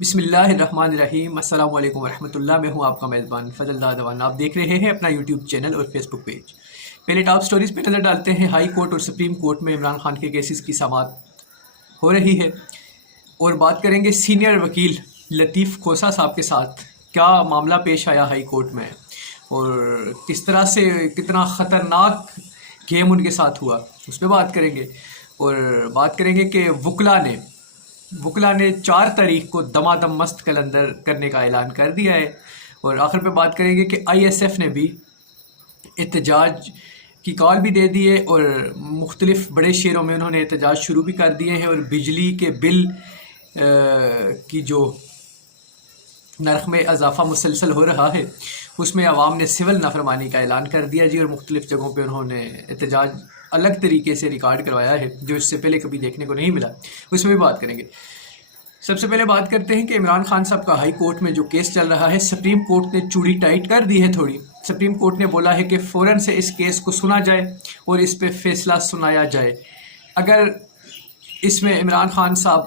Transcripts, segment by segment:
بسم اللہ الرحمن الرحیم۔ السلام علیکم ورحمۃ اللہ۔ میں ہوں آپ کا میزبان فضل دادوان۔ آپ دیکھ رہے ہیں اپنا یوٹیوب چینل اور فیس بک پیج۔ پہلے ٹاپ سٹوریز پہ نظر ڈالتے ہیں۔ ہائی کورٹ اور سپریم کورٹ میں عمران خان کے کیسز کی سماعت ہو رہی ہے، اور بات کریں گے سینئر وکیل لطیف کھوسہ صاحب کے ساتھ کیا معاملہ پیش آیا ہائی کورٹ میں، اور کس طرح سے کتنا خطرناک گیم ان کے ساتھ ہوا، اس پہ بات کریں گے۔ اور بات کریں گے کہ وکلا نے 4 تاریخ کو دمادم مست کلندر کرنے کا اعلان کر دیا ہے۔ اور آخر پہ بات کریں گے کہ آئی ایس ایف نے بھی احتجاج کی کال بھی دے دی ہے، اور مختلف بڑے شہروں میں انہوں نے احتجاج شروع بھی کر دیے ہیں، اور بجلی کے بل کی جو نرخ میں اضافہ مسلسل ہو رہا ہے اس میں عوام نے سول نافرمانی کا اعلان کر دیا جی، اور مختلف جگہوں پہ انہوں نے احتجاج الگ طریقے سے ریکارڈ کروایا ہے جو اس سے پہلے کبھی دیکھنے کو نہیں ملا، اس میں بھی بات کریں گے۔ سب سے پہلے بات کرتے ہیں کہ عمران خان صاحب کا ہائی کورٹ میں جو کیس چل رہا ہے، سپریم کورٹ نے چوڑی ٹائٹ کر دی ہے تھوڑی۔ سپریم کورٹ نے بولا ہے کہ فوراً سے اس کیس کو سنا جائے اور اس پہ فیصلہ سنایا جائے۔ اگر اس میں عمران خان صاحب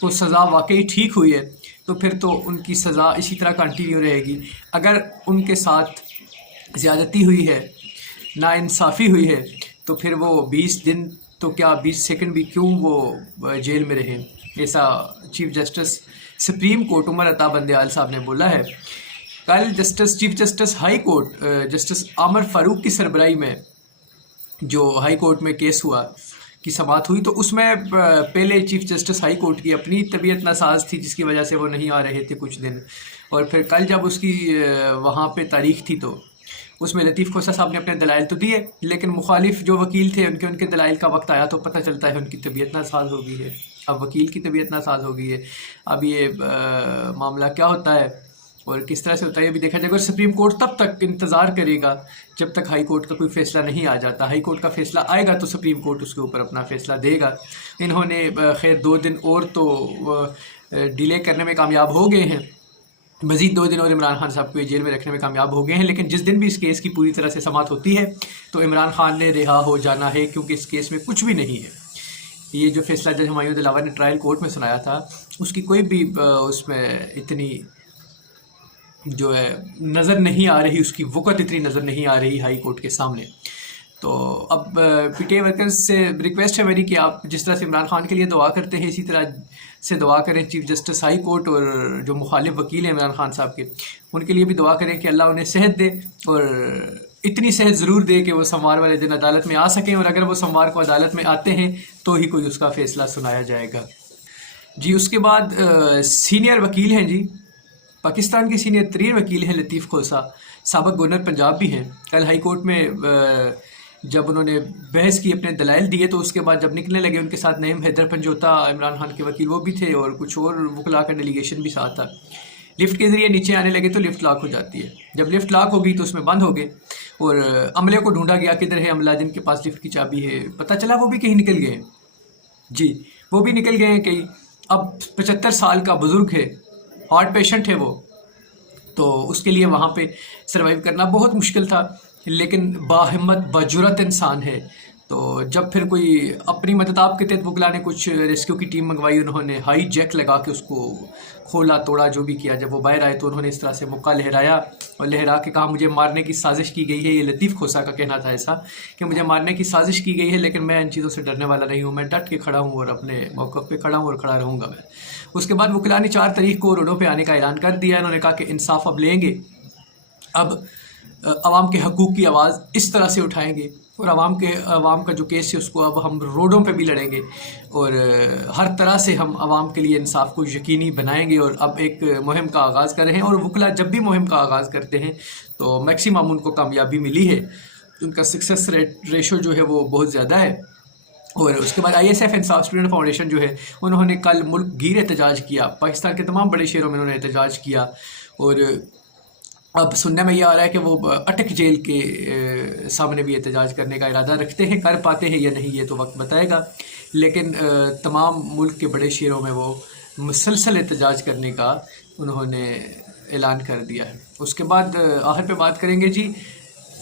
کو سزا واقعی ٹھیک ہوئی ہے تو پھر تو ان کی سزا اسی طرح کنٹینیو رہے گی۔ اگر ان کے ساتھ زیادتی ہوئی ہے، ناانصافی ہوئی ہے، تو پھر وہ 20 دن تو کیا 20 سیکنڈ بھی کیوں وہ جیل میں رہیں، ایسا chief justice supreme court Umar Ata Bandial Sahib نے بولا ہے۔ کل chief justice high court justice Aamir Farooq کی سربراہی میں جو ہائی کورٹ میں کیس ہوا کی سماعت ہوئی، تو اس میں پہلے چیف جسٹس ہائی کورٹ کی اپنی طبیعت ناساز تھی جس کی وجہ سے وہ نہیں آ رہے تھے کچھ دن، اور پھر کل جب اس کی وہاں پہ تاریخ تھی تو اس میں لطیف کھوسہ صاحب نے اپنے دلائل تو دیے، لیکن مخالف جو وکیل تھے ان کے دلائل کا وقت آیا تو پتہ چلتا ہے ان کی طبیعت ناساز ہو گئی ہے۔ اب وکیل کی طبیعت ناساز ہو گئی ہے، اب یہ معاملہ کیا ہوتا ہے اور کس طرح سے ہوتا ہے یہ بھی دیکھا جائے گا۔ اور سپریم کورٹ تب تک انتظار کرے گا جب تک ہائی کورٹ کا کوئی فیصلہ نہیں آ جاتا۔ ہائی کورٹ کا فیصلہ آئے گا تو سپریم کورٹ اس کے اوپر اپنا فیصلہ دے گا۔ انہوں نے خیر 2 دن اور تو ڈیلے کرنے میں کامیاب ہو گئے ہیں، مزید 2 دن اور عمران خان صاحب کو جیل میں رکھنے میں کامیاب ہو گئے ہیں، لیکن جس دن بھی اس کیس کی پوری طرح سے سماعت ہوتی ہے تو عمران خان نے رہا ہو جانا ہے، کیونکہ اس کیس میں کچھ بھی نہیں ہے۔ یہ جو فیصلہ جج ہمایوں دلاور نے ٹرائل کورٹ میں سنایا تھا اس کی کوئی بھی اس میں اتنی جو ہے نظر نہیں آ رہی، اس کی وقت اتنی نظر نہیں آ رہی ہائی کورٹ کے سامنے۔ تو اب پی ٹی آئی ورکرز سے ریکویسٹ ہے میری کہ آپ جس طرح سے عمران خان کے لیے دعا کرتے ہیں اسی طرح سے دعا کریں چیف جسٹس ہائی کورٹ اور جو مخالف وکیل ہیں عمران خان صاحب کے، ان کے لیے بھی دعا کریں کہ اللہ انہیں صحت دے، اور اتنی صحت ضرور دے کہ وہ سوموار والے دن عدالت میں آ سکیں، اور اگر وہ سوموار کو عدالت میں آتے ہیں تو ہی کوئی اس کا فیصلہ سنایا جائے گا جی۔ اس کے بعد سینئر وکیل ہیں جی، پاکستان کے سینئر ترین وکیل ہیں لطیف کھوسہ، سابق گورنر پنجاب بھی ہیں۔ کل ہائی کورٹ میں جب انہوں نے بحث کی، اپنے دلائل دیے، تو اس کے بعد جب نکلنے لگے ان کے ساتھ نعیم حیدر پنجوتا عمران خان کے وکیل وہ بھی تھے، اور کچھ اور وکلاء کا ڈیلیگیشن بھی ساتھ تھا۔ لفٹ کے ذریعے نیچے آنے لگے تو لفٹ لاک ہو جاتی ہے، جب لفٹ لاک ہو گئی تو اس میں بند ہو گئے، اور عملے کو ڈھونڈا گیا کدھر ہے عملہ جن کے پاس لفٹ کی چابی ہے، پتہ چلا وہ بھی کہیں نکل گئے ہیں جی، وہ بھی نکل گئے ہیں کہیں۔ اب 75 سال کا بزرگ ہے، ہارٹ پیشنٹ ہے وہ، تو اس کے لیے وہاں پہ سروائیو کرنا بہت مشکل تھا، لیکن باہمت باجرات انسان ہے۔ تو جب پھر کوئی اپنی مدتاب کے تحت وکلا نے کچھ ریسکیو کی ٹیم منگوائی، انہوں نے ہائی جیک لگا کے اس کو کھولا توڑا جو بھی کیا، جب وہ باہر آئے تو انہوں نے اس طرح سے مکہ لہرایا اور لہرا کے کہا مجھے مارنے کی سازش کی گئی ہے۔ یہ لطیف کھوسہ کا کہنا تھا ایسا کہ مجھے مارنے کی سازش کی گئی ہے، لیکن میں ان چیزوں سے ڈرنے والا نہیں ہوں، میں ڈٹ کے کھڑا ہوں اور اپنے موقف پہ کھڑا ہوں اور کھڑا رہوں گا میں۔ اس کے بعد وکلا نے 4 تاریخ کو روڈوں پہ آنے کا اعلان کر دیا۔ انہوں نے کہا کہ انصاف اب لیں گے، اب عوام کے حقوق کی آواز اس طرح سے اٹھائیں گے، اور عوام کا جو کیس ہے اس کو اب ہم روڈوں پہ بھی لڑیں گے، اور ہر طرح سے ہم عوام کے لیے انصاف کو یقینی بنائیں گے، اور اب ایک مہم کا آغاز کر رہے ہیں۔ اور وکلا جب بھی مہم کا آغاز کرتے ہیں تو میکسیمم ان کو کامیابی ملی ہے، ان کا سکسیس ریشو جو ہے وہ بہت زیادہ ہے۔ اور اس کے بعد آئی ایس ایف انصاف اسٹوڈنٹ فاؤنڈیشن جو ہے انہوں نے کل ملک گیر احتجاج کیا، پاکستان کے تمام بڑے شہروں میں انہوں نے احتجاج کیا، اور اب سننے میں یہ آ رہا ہے کہ وہ اٹک جیل کے سامنے بھی احتجاج کرنے کا ارادہ رکھتے ہیں، کر پاتے ہیں یا نہیں یہ تو وقت بتائے گا، لیکن تمام ملک کے بڑے شہروں میں وہ مسلسل احتجاج کرنے کا انہوں نے اعلان کر دیا ہے۔ اس کے بعد آخر پہ بات کریں گے جی